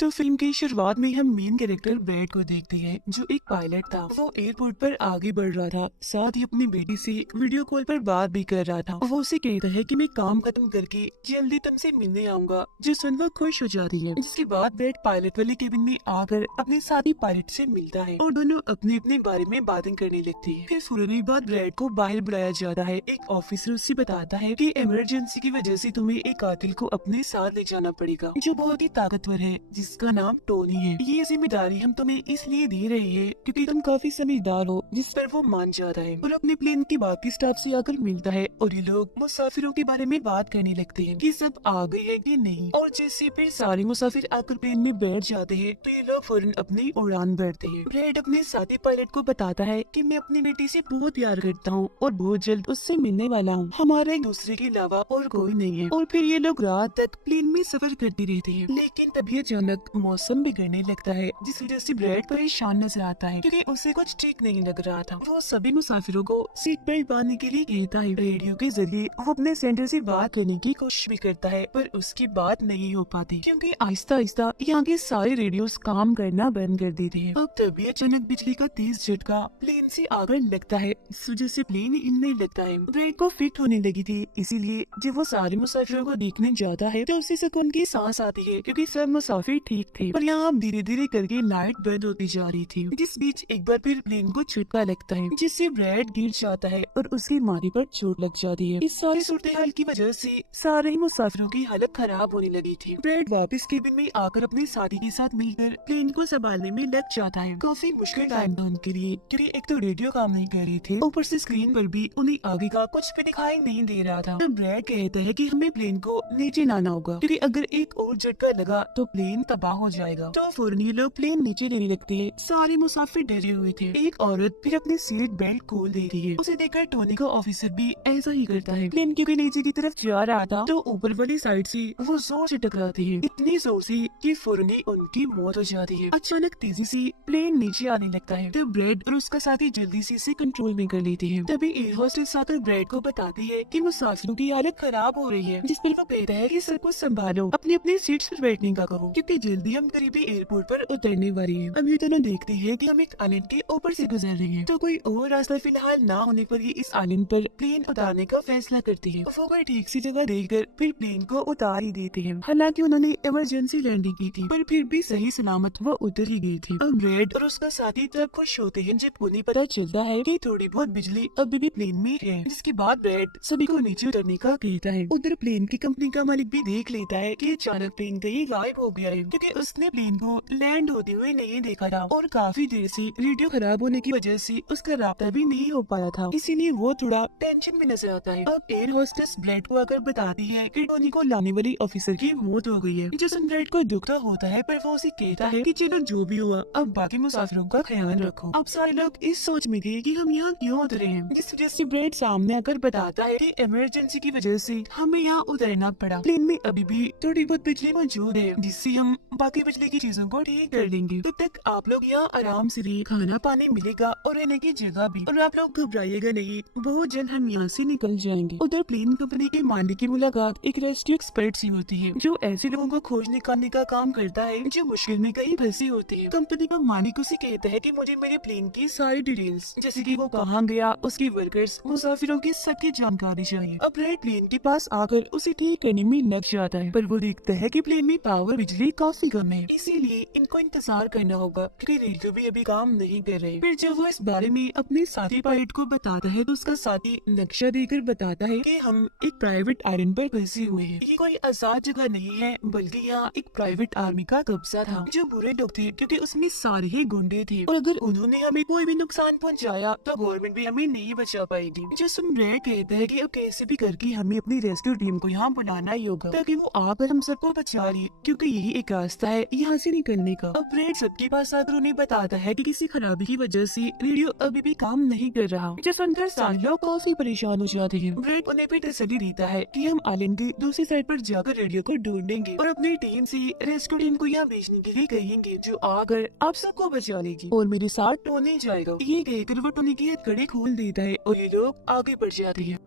तो फिल्म की शुरुआत में हम मेन कैरेक्टर ब्रैड को देखते हैं, जो एक पायलट था। वो एयरपोर्ट पर आगे बढ़ रहा था, साथ ही अपनी बेटी से वीडियो कॉल पर बात भी कर रहा था। वो उसे कहता है कि मैं काम खत्म करके जल्दी तुमसे मिलने आऊंगा, जो सुनकर खुश हो जाती है। जिसके बाद ब्रैड पायलट वाले केबिन में आकर अपने साथी पायलट से मिलता है और दोनों अपने अपने बारे में बातें करने लगती है। फिर फौरन बाद ब्रैड को बाहर बुलाया जाता है। एक ऑफिसर उससे बताता है कि इमरजेंसी की वजह से तुम्हें एक कातिल को अपने साथ ले जाना पड़ेगा, जो बहुत ही ताकतवर है, जिसका नाम टोनी है। ये जिम्मेदारी हम तुम्हें इसलिए दे रहे हैं क्योंकि तुम काफी समझदार हो, जिस पर वो मान जाता है और अपने प्लेन के बाकी स्टाफ से आकर मिलता है। और ये लोग मुसाफिरों के बारे में बात करने लगते हैं कि सब आ गए हैं कि नहीं। और जैसे फिर सारे मुसाफिर आकर प्लेन में बैठ जाते हैं तो ये लोग फौरन अपनी उड़ान भरते हैं। ब्रैड अपने साथी पायलट को बताता है कि मैं अपनी बेटी से बहुत प्यार करता हूँ और बहुत जल्द उससे मिलने वाला हूँ। हमारा एक दूसरे के अलावा और कोई नहीं है। और फिर ये लोग रात तक प्लेन में सफर करते रहते हैं। लेकिन तभी अचानक मौसम बिगड़ने लगता है, जिस वजह से ब्रैड परेशान नजर आता है क्योंकि उसे कुछ ठीक नहीं लग रहा था। वो सभी मुसाफिरों को सीट बेल्ट बांधने के लिए कहता है। रेडियो के जरिए वो अपने सेंटर से बात करने की कोशिश भी करता है, पर उसकी बात नहीं हो पाती क्योंकि आहिस्ता आहिस्ता यहाँ के सारे रेडियोस काम करना बंद कर देते हैं। अब तभी अचानक बिजली का तेज झटका प्लेन से आकर लगता है, इस वजह से प्लेन हिलने लगता है। ब्रैड को फिट होने लगी थी, इसीलिए जब वो सारे मुसाफिरों को देखने जाता है तो उसे सुकून की सांस आती है क्योंकि सब मुसाफिर ठीक थे। पर यहाँ धीरे धीरे करके लाइट बंद होती जा रही थी, जिस बीच एक बार फिर प्लेन को झटका लगता है, जिससे ब्रैड गिर जाता है और उसकी माथे पर चोट लग जाती है। इस सारी सूरत हाल की वजह से सारे ही मुसाफिरों की हालत खराब होने लगी थी। ब्रैड वापस केबिन में आकर अपने साथी के साथ मिलकर प्लेन को संभालने में लग जाता है। काफी मुश्किल टाइम था उनके लिए क्योंकि एक तो रेडियो काम नहीं कर रही थी, ऊपर से स्क्रीन पर भी उन्हें आगे का कुछ भी दिखाई नहीं दे रहा था। तब ब्रैड कहता है कि हमें प्लेन को नीचे लाना होगा क्योंकि अगर एक और झटका लगा तो प्लेन तबाह हो जाएगा। तो फौरन ये लोग प्लेन नीचे लेने लगते हैं। सारे मुसाफिर डरे हुए थे। एक औरत फिर अपनी सीट बेल्ट खोल देती है। उसे देखकर टोनी का ऑफिसर भी ऐसा ही करता है। प्लेन क्योंकि नीचे की तरफ जा रहा था तो ऊपर वाली साइड से वो जोर से टकराती है, इतनी जोर से कि फौरन ही उनकी मौत हो जाती है। अचानक तेजी से प्लेन नीचे आने लगता है। तब ब्रैड और उसका साथी जल्दी से इसे कंट्रोल में कर लेते हैं। तभी एयर होस्टेस आकर ब्रैड को बताती है कि मुसाफिरों की हालत खराब हो रही है, जिस पर वो कहता है कि सब कुछ संभालो, अपनी अपनी सीट्स पर बैठने का कहो क्योंकि जल्दी हम करीबी एयरपोर्ट पर उतरने वाली हैं। अभी दोनों देखते हैं कि हम एक आइलैंड के ऊपर से गुजर रहे हैं, तो कोई और रास्ता फिलहाल ना होने पर ये इस आइलैंड पर प्लेन उतारने का फैसला करती है। वो कोई ठीक सी जगह देखकर फिर प्लेन को उतार ही देते हैं। हालांकि उन्होंने इमरजेंसी लैंडिंग की थी, पर फिर भी सही सलामत वो उतर ही गई थी। अब ब्रैड और उसका साथी तब खुश होते हैं जब उन्हें पता चलता है कि थोड़ी बहुत बिजली अभी भी प्लेन में है। जिसके बाद ब्रैड सभी को नीचे उतरने का कहता है। उधर प्लेन की कंपनी का मालिक भी देख लेता है कि अचानक प्लेन कहीं गायब हो गया है क्योंकि उसने प्लेन को लैंड होते हुए नहीं देखा था और काफी देर से रेडियो खराब होने की वजह से उसका राब्ता भी नहीं हो पाया था, इसीलिए वो थोड़ा टेंशन में नजर आता है। अब एयर होस्टेस ब्रैड को आकर बताती है कि टोनी को लाने वाली ऑफिसर की मौत हो गई है। जो सुन ब्रैड को दुख तो होता है, पर वो उसे कहता है कि चलो जो भी हुआ अब बाकी मुसाफिरों का ख्याल रखो। अब सारे लोग इस सोच में थे कि हम यहाँ क्यों उतरे हैं, जिस वजह से ब्रैड सामने आकर बताता है कि इमरजेंसी की वजह से हमें यहाँ उतरना पड़ा। प्लेन में अभी भी थोड़ी बहुत बिजली मौजूद है, जिससे हम बाकी बिजली की चीजों को ठीक कर लेंगे। तब तक आप लोग यहाँ आराम से रहिए, खाना पानी मिलेगा और रहने की जगह भी, और आप लोग घबराइएगा नहीं, बहुत जल्द हम यहाँ से निकल जाएंगे। उधर प्लेन कंपनी के मालिक की मुलाकात एक रेस्क्यू एक्सपर्ट से होती है, जो ऐसे लोगों को खोज निकालने का काम करता है जो मुश्किल में कहीं फंसे होते हैं। कंपनी का मालिक उसे कहता है कि मुझे मेरे प्लेन की सारी डिटेल्स, जैसे कि वो कहाँ गया, उसके वर्कर्स, मुसाफिरों की सबकी जानकारी चाहिए। अब ब्रैड प्लेन के पास आकर उसे ठीक करने में लग जाता है, पर वो देखता है कि प्लेन में पावर बिजली काफी कम है, इसीलिए इनको इंतजार करना होगा क्योंकि रेडियो भी अभी काम नहीं कर रहे। फिर जब वो इस बारे में अपने साथी पायलट को बताता है तो उसका साथी नक्शा देकर बताता है कि हम एक प्राइवेट आइलैंड पर फंसे हुए हैं। ये कोई आजाद जगह नहीं है, बल्कि यहाँ एक प्राइवेट आर्मी का कब्जा था। जो बुरे लोग थे क्योंकि उसमें सारे ही गुंडे थे, और अगर उन्होंने हमें कोई भी नुकसान पहुँचाया तो गवर्नमेंट भी हमें नहीं बचा पाएगी। जो सुन ब्रैड कहता है कि अब कैसे भी करके हमें अपनी रेस्क्यू टीम को यहाँ बुलाना ही होगा ताकि वो आकर हम सबको बचा ले, क्योंकि यही एक रास्ता है यहाँ से निकलने का। अब ब्रैड सबके पास आकर उन्हें बताता है कि किसी खराबी की वजह से रेडियो अभी भी काम नहीं कर रहा, जो सुनकर सारे लोग काफी परेशान हो जाते हैं। ब्रैड उन्हें भी तसल्ली देता है कि हम आइलैंड की दूसरी साइड पर जाकर रेडियो को ढूंढेंगे और अपनी टीम से रेस्क्यू टीम को यहाँ भेजने के लिए कहेंगे, जो आकर आप सबको बचा लेगी और मेरे साथ टोनी जाएगा। ये कहकर वो टोनी की हथकड़ी खोल देता है और ये लोग आगे बढ़ जाते हैं।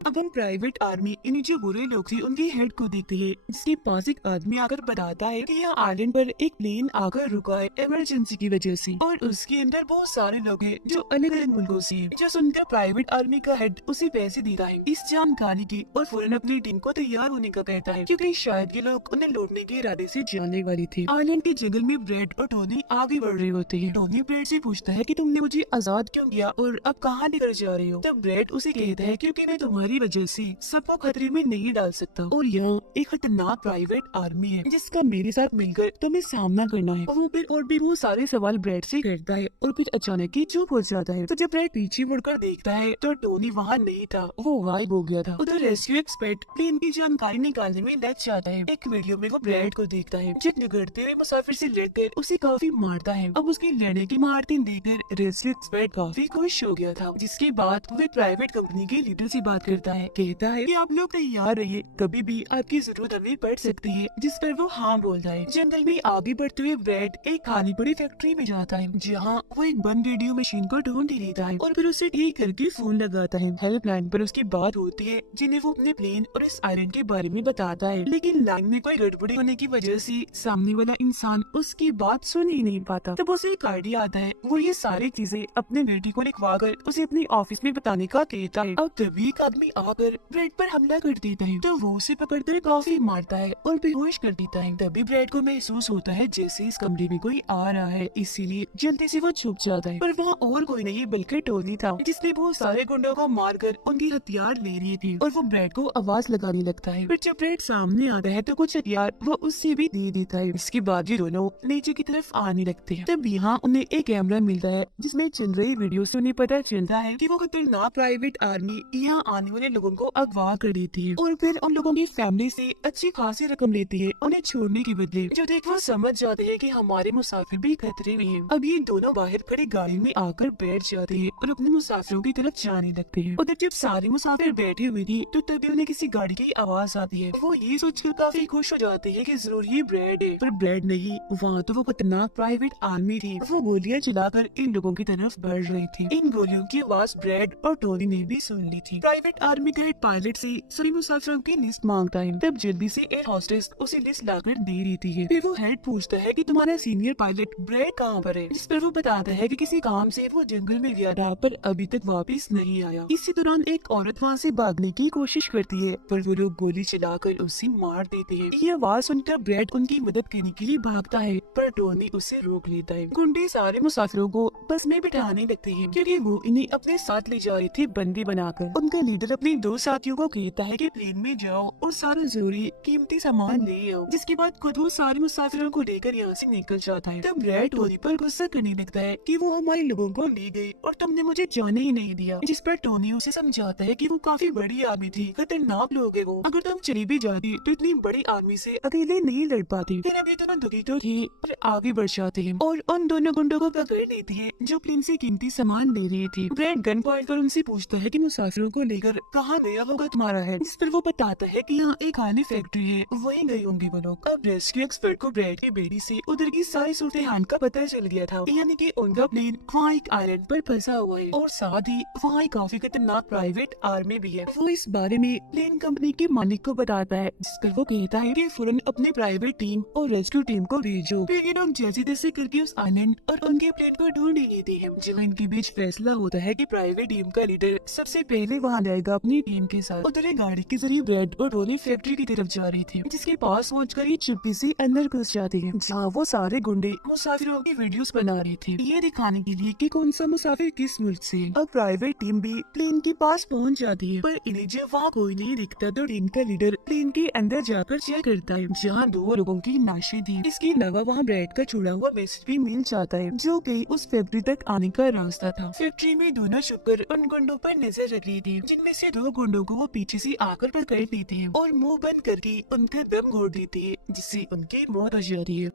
अब हम प्राइवेट आर्मी यानी जो बुरे लोग थे उनके हेड को देखते हैं, जिसके पास एक आदमी आकर बताता है कि यहाँ आइलैंड पर एक प्लेन आकर रुका है इमरजेंसी की वजह से, और उसके अंदर बहुत सारे लोग हैं जो अलग अलग मुल्कों से हैं। जो सुनकर प्राइवेट आर्मी का हेड उसे पैसे देता है इस जानकारी की और फौरन अपनी टीम को तैयार होने का कहता है, क्योंकि शायद ये लोग उन्हें लौटने के इरादे से जाने वाली थी। आइलैंड के जंगल में ब्रेड और टोनी आगे बढ़ रहे होते हैं। टोनी ब्रेड से पूछता है कि तुमने मुझे आजाद क्यों किया और अब कहाँ लेकर जा रहे हो? तब ब्रेड उसे कहता है क्योंकि मैं तुम्हारी वजह से सबको खतरे में नहीं डाल सकता, और यहाँ एक खतरनाक प्राइवेट आर्मी है जिसका मेरे साथ मिलकर तुम्हें सामना करना है। वो फिर और भी वो सारे सवाल ब्रेड से करता है और फिर अचानक ही चुप हो जाता है। तो जब ब्रेड पीछे मुड़कर देखता है तो टोनी वहाँ नहीं था, वो गायब हो गया था। उधर रेस्क्यू एक्सपर्ट प्लेन की जानकारी निकालने में लग जाता है। एक वीडियो में वो ब्रेड को देखता है जो झगड़ते हुए मुसाफिर से लड़कर उसे काफी मारता है। अब उसकी लड़ने की मारते देखकर रेस्क्यू एक्सपर्ट काफी खुश हो गया था, जिसके बाद वो प्राइवेट कंपनी के लीडर से बात करता है। कहता है कि आप लोग तैयार रहिए, कभी भी आपकी जरूरत हमें पड़ सकती है, जिस पर वो हाँ बोलता है। जंगल में आगे बढ़ते हुए ब्रेड एक खाली पड़ी फैक्ट्री में जाता है, जहाँ वो एक बंद रेडियो मशीन को ढूंढ लेता है और फिर उसे ठीक करके फोन लगाता है। हेल्पलाइन पर उसकी बात होती है, जिन्हें वो अपने प्लेन और इस आइलैंड के बारे में बताता है, लेकिन लाइन में कोई गड़बड़ी होने की वजह से सामने वाला इंसान उसकी बात सुन ही नहीं पाता। तब उसे एक आइडिया आता है, वो ये सारी चीजें अपने बेटी को लिखवा कर उसे अपने ऑफिस में बताने का कहता है। अब तभी एक आदमी आकर ब्रेड पर हमला कर देता है, तो वो उसे पकड़कर काफी मारता है और बेहोश कर देता है। तभी ब्रेड को महसूस होता है जैसे इस कमरे में कोई आ रहा है, इसीलिए जल्दी से वो छुप जाता है। पर वहाँ और कोई नहीं बल्कि टोनी था, जिसने बहुत सारे गुंडों को मारकर उनके हथियार ले लिए थे, और वो ब्रेड को आवाज लगाने लगता है। फिर जब ब्रेड सामने आता है तो कुछ हथियार वो उससे भी दे देता है। इसके बाद ये दोनों नीचे की तरफ आने लगते हैं। तब यहाँ उन्हें एक कैमरा मिलता है जिसमें चल रही वीडियो से उन्हें पता चलता है कि वो खतरनाक प्राइवेट आर्मी यहाँ आने वाले लोगों को अगवा कर देती है और फिर उन लोगों की फैमिली से अच्छी खासी रकम लेती है उन्हें छोड़ने के बदले। जो देख वो समझ जाते हैं कि हमारे मुसाफिर भी खतरे में हैं। अब ये दोनों बाहर खड़ी गाड़ी में आकर बैठ जाते हैं और अपने मुसाफिरों की तरफ जाने लगते हैं। उधर जब सारे मुसाफिर बैठे हुए थे तो तभी उन्हें किसी गाड़ी की आवाज आती है। वो ये सोचकर काफी खुश हो जाते हैं कि जरूर ये ब्रेड है, पर ब्रेड नहीं, वहाँ तो वो खतरनाक प्राइवेट आर्मी थी। वो गोलियां चलाकर इन लोगों की तरफ बढ़ रही थी। इन गोलियों की आवाज ब्रेड और टोनी ने भी सुन ली थी। प्राइवेट आर्मी का हेड पायलट से सभी मुसाफिरों की लिस्ट मांगता है। तब जल्दी से एयर होस्टेस उसे लिस्ट लाकर दे देती है। फिर वो हेड पूछता है कि तुम्हारा सीनियर पायलट ब्रेड कहाँ पर है, जिस पर वो बताता है कि किसी काम से वो जंगल में गया था पर अभी तक वापस नहीं आया। इसी दौरान एक औरत वहाँ से भागने की कोशिश करती है, पर वो लोग गोली चलाकर उसे मार देते हैं। ये आवाज सुनकर ब्रेड उनकी मदद करने के लिए भागता है, पर टोनी उसे रोक लेता है। गुंडे सारे मुसाफिरों को बस में बिठाने लगते हैं, क्योंकि वो इन्हें अपने साथ ले जा रहे थे बंदी बनाकर। उनका लीडर अपने दो साथियों को कहता है कि प्लेन में जाओ और सारा जरूरी कीमती सामान ले आओ, जिसके बाद खुद वो सारे मुसाफिरों को लेकर यहाँ से निकल जाता है। तब ब्रेड टोनी पर गुस्सा करने लगता है कि वो हमारे लोगों को ले गए और तुमने मुझे जाने ही नहीं दिया, जिस पर टोनी उसे समझाता है कि वो काफी बड़ी आर्मी थी, खतरनाक लोग है वो, अगर तुम चली भी जाती तो इतनी बड़ी आर्मी से अकेले नहीं लड़ पाती। फिर अभी दोनों दुखी तो थे पर आगे बढ़ जाते हैं और उन दोनों गुंडों को पकड़ लेती है जो प्लेन से कीमती सामान ले रही थी। ब्रेड गन पॉइंट पर उनसे पूछता है कि मुसाफिरों को लेकर कहाँ गया होगा तुम्हारा हेड, जिस पर वो बताता है कि यहाँ एक खाली फैक्ट्री है, वहीं गए होंगे वो लोग। अब रेस्क्यू एक्सपर्ट को ब्रेड की बेटी से उधर की सारी सूरत हाल का पता चल गया था, यानी कि उनका प्लेन वहाँ एक आइलैंड पर फंसा हुआ है और साथ ही वहाँ एक काफी खतरनाक प्राइवेट आर्मी भी है। वो इस बारे में प्लेन कंपनी के मालिक को बताता है, जिस पर वो कहता है कि फौरन अपनी प्राइवेट टीम और रेस्क्यू टीम को भेजो। फिर ये लोग जैसे तैसे करके उस आइलैंड और उनके प्लेन को ढूंढ लेते हैं। जब इनके बीच फैसला होता है कि प्राइवेट टीम का लीडर सबसे पहले वहाँ जाएगा अपनी टीम के साथ। उधर एक गाड़ी के जरिए ब्रेड और टोनी फैक्ट्री की तरफ जा रही थी, जिसके पास पहुंचकर ये चुप्पी से अंदर घुस जाते हैं, जहाँ वो सारे गुंडे मुसाफिरों की वीडियोस बना रहे थे, ये दिखाने के लिए कि कौन सा मुसाफिर किस मुल्क से। अब प्राइवेट टीम भी प्लेन के पास पहुंच जाती है, पर इन्हें जब वहाँ कोई नहीं दिखता तो टीम का लीडर प्लेन के अंदर जाकर चेक करता है, जहाँ दो लोगों की लाशें थी। इसके अलावा वहाँ ब्रेड का छुड़ा हुआ मैसेज भी मिल जाता है, जो कि उस फैक्ट्री तक आने का रास्ता था। फैक्ट्री में दोनों छुपकर उन गुंडों पर नजर रख रही थी, जिनमें से दो गुंडों को वो पीछे से आकर पकड़ लेते हैं और मुंह बंद करके उनका दम घोट देते हैं, जिससे उनकी मौत हो जाती है।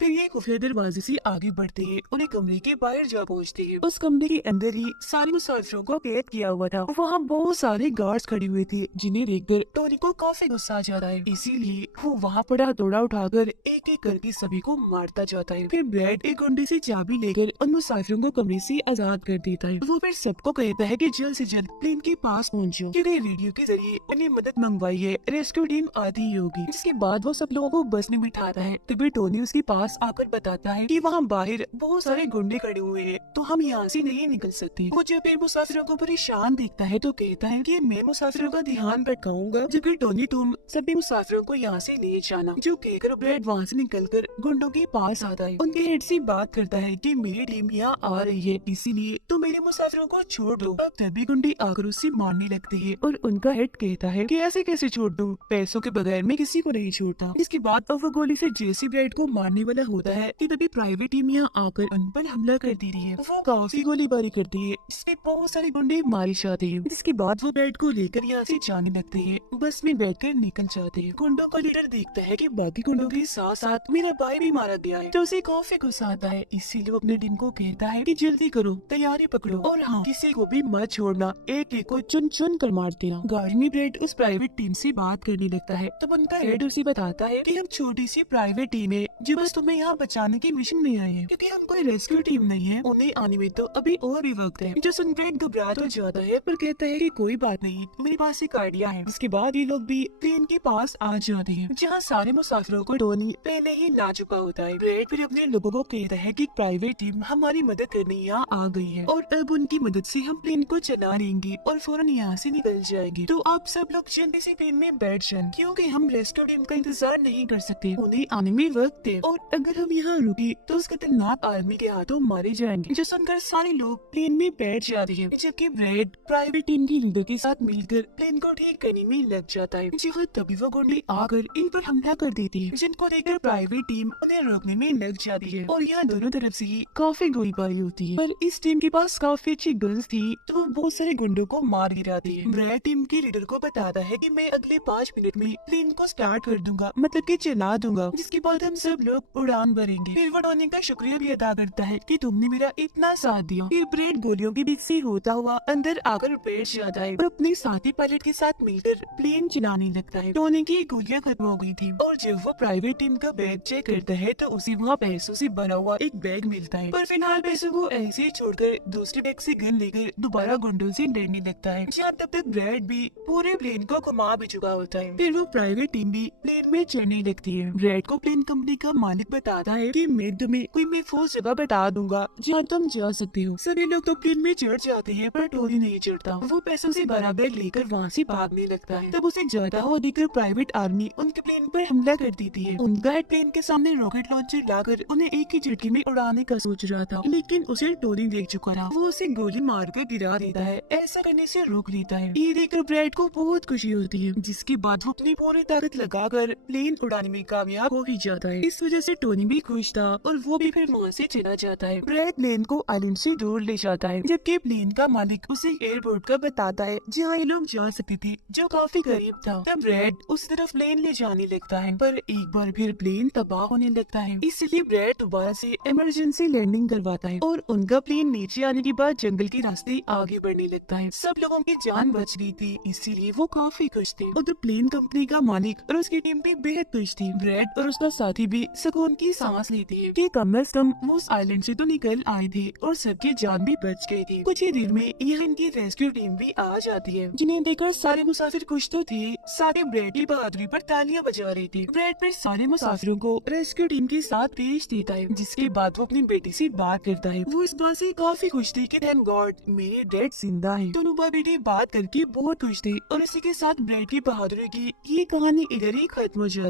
फिर ये खुफिया दरवाजे से आगे बढ़ते हैं और एक कमरे के बाहर जा पहुंचते हैं। उस कमरे के अंदर ही सारे मुसाफिरों को कैद किया हुआ था। वहाँ बहुत सारे गार्ड्स खड़े हुए थे जिन्हें देखकर टोनी को काफी गुस्सा आ जाता है, इसीलिए वो वहाँ पड़ा हथौड़ा उठाकर एक एक करके सभी को मारता जाता है। फिर ब्रैड एक गुंडे से चाबी लेकर उन मुसाफिरों को कमरे से आजाद कर देता है। वो फिर सबको कहता है कि जल्द से जल्द प्लेन के पास पहुंचो, क्योंकि रेडियो के जरिए उन्हें मदद मंगवाई है, रेस्क्यू टीम आती ही होगी। जिसके बाद वो सब लोगों को बस में बिठाता है। तभी टोनी उसके पास आकर बताता है कि वहाँ बाहर बहुत सारे गुंडे खड़े हुए हैं, तो हम यहाँ से नहीं निकल सकते। वो जब इन मुसाफिरों को परेशान देखता है तो कहता है कि मैं मुसाफिरों का ध्यान भटकाऊंगा, जबकि टोनी तुम सभी मुसाफिरों को यहाँ से ले जाना। जो कहकर ब्रैड वहाँ से निकलकर गुंडों के पास आता है, उनके हेड से बात करता है कि मेरी टीम यहाँ आ रही है, इसीलिए तो मेरे मुसाफिरों को छोड़ दो। अब तभी गुंडे आकर उससे मारने लगते हैं और उनका हेड कहता है कि ऐसे कैसे छोड़ दूं, पैसों के बगैर मैं किसी को नहीं छोड़ता। इसके बाद अब वो गोली से जैसे ब्रैड को मारने वाला होता है कि तभी प्राइवेट टीम यहाँ आकर उन पर हमला कर देती है। वो काफी गोलीबारी करती है, जिसमें बहुत सारे गुंडे मारे जाते हैं। जिसके बाद वो ब्रैड को लेकर यहाँ से जाने लगते हैं, बस में बैठकर निकल जाते हैं। गुंडों का लीडर देखता है कि बाकी गुंडों के साथ साथ मेरा भाई भी मारा गया है, तो उसे काफी गुस्सा आता है। इसीलिए वो अपनी टीम को कहता है कि जल्दी करो, तैयारी पकड़ो और हाँ, किसी को भी मत छोड़ना, एक एक को चुन चुन कर मार देना। गाड़ी में ब्रैड उस प्राइवेट टीम से बात करने लगता है, तब उनका हेड उसे बताता है कि हम छोटी सी प्राइवेट टीम है जो बस तुम्हें यहाँ बचाने की मिशन में आई है, क्योंकि हम कोई रेस्क्यू टीम नहीं है। उन्हें आने में तो अभी और भी वक्त है। जो सुन ब्रैड घबरा तो जाता है, पर कहता है कि कोई बात नहीं, मेरे पास एक आइडिया है। इसके बाद ये लोग भी प्लेन के पास आ जाते हैं, जहाँ सारे मुसाफिरों को टोनी पहले ही ला चुका होता है। ब्रैड फिर अपने लोगों को कहता है कि प्राइवेट टीम हमारी मदद करने यहाँ आ गई है और अब उनकी मदद से हम प्लेन को चला लेंगे और फौरन यहाँ से निकल जाएंगे। तो आप सब लोग जल्दी से प्लेन में बैठ जाएं, क्योंकि हम रेस्क्यू टीम का इंतजार नहीं कर सकते, उन्हें आने में वक्त है और अगर हम यहाँ रुके तो उस खतरनाक आर्मी के हाथों मारे जाएंगे। जो सुनकर सारे लोग प्लेन में बैठ जाते हैं, जबकि ब्रैड प्राइवेट टीम के लीडर के साथ मिलकर प्लेन को ठीक करने में लग जाता है। जी तभी वो गुंडे आकर इन पर हमला कर देते हैं, जिनको देखकर प्राइवेट टीम उन्हें रोकने में लग जाती है और यहाँ दोनों तरफ से ही काफी गोलीबारी होती है। पर इस टीम के पास काफी अच्छी गन्स थी, तो वो बहुत सारे गुंडों को मार गिराती है। ब्रैड टीम के लीडर को बताता है कि मैं अगले 5 मिनट में प्लेन को स्टार्ट कर दूंगा, मतलब कि चला दूंगा, जिसके बाद हम सब लोग उड़ान भरेंगे। फिर वो टोनी का शुक्रिया भी अदा करता है कि तुमने मेरा इतना साथ दिया। फिर ब्रैड गोलियों के बीच से होता हुआ अंदर आकर बैठ जाता है और अपने साथी पायलट के साथ मिलकर प्लेन चलाने लगता है। टोनी की गोलियां खत्म हो गई थी और जब वो प्राइवेट टीम का बैग चेक करता है तो उसे वहाँ पैसों से भरा हुआ एक बैग मिलता है, पर फिलहाल पैसों को ऐसे ही छोड़कर दूसरे बैग से गन लेकर दोबारा गुंडों से लड़ने लगता है। जहाँ तब तक ब्रैड भी पूरे प्लेन को घुमा भी चुका होता है। फिर वो प्राइवेट टीम भी प्लेन में चढ़ने लगती है। ब्रैड को प्लेन कंपनी का मालिक बताता है कि मैं तुम्हें कोई महफूज जगह बता दूंगा जहाँ तुम जा सकते हो। सभी लोग तो प्लेन में चढ़ जाते हैं, पर टोनी नहीं चढ़ता। वो पैसों से भरा बैग लेकर वहाँ से भागने लगता है। तब उसे जाता हुआ देखकर प्राइवेट आर्मी उनके प्लेन पर हमला कर देती है। उनका हेड प्लेन के सामने रॉकेट लॉन्चर लाकर उन्हें एक ही झटके में उड़ाने का सोच रहा था, लेकिन उसे टोनी देख चुका था। वो उसे गोली मारकर गिरा देता है, ऐसा करने से रोक लेता है। ये देखकर ब्रैड को बहुत खुशी होती है, जिसके बाद वो अपनी पूरी ताकत लगाकर प्लेन उड़ाने में कामयाब हो ही जाता है। इस वजह से टोनी भी खुश था और वो भी फिर वहाँ से चला जाता है। ब्रैड प्लेन को आइलैंड से दूर ले जाता है, जबकि प्लेन का मालिक उसे एयरपोर्ट का बताता है जहाँ ये लोग जा सकते थे, जो काफी करीब था। तब ब्रैड उस तरफ प्लेन ले जाने लगता है, पर एक बार फिर प्लेन तबाह होने लगता है। इसलिए ब्रैड दोबारा से इमरजेंसी लैंडिंग करवाता है और उनका प्लेन नीचे आने के बाद जंगल के रास्ते आगे बढ़ने लगता है। सब लोगों की जान बच गई थी, इसीलिए वो काफी खुश थे। उधर प्लेन कंपनी का मालिक और उसकी टीम भी बेहद खुश थी। ब्रैड और उसका साथी भी सुकून की सांस लेते हैं कि कम से कम वो उस आइलैंड से तो निकल आए थे और सबकी जान भी बच गई थी। कुछ ही देर में यहाँ इनकी रेस्क्यू टीम भी आ जाती है, जिन्हें देखकर सारे मुसाफिर खुश तो थे, सारे ब्रैड की बहादुरी पर तालियां बजा रहे थे। ब्रैड फिर सारे मुसाफिरों को रेस्क्यू टीम के साथ पेश देता है, जिसके बाद वो अपनी बेटी से बात करता है। वो इस बात से काफी खुश थे कि थैंक गॉड मेरे डैड जिंदा है। दोनों भाई बेटी बात करके बहुत खुश थे और इसी के साथ ब्रैड की बहादुरी की ये कहानी इधर ही खत्म हो जाती है।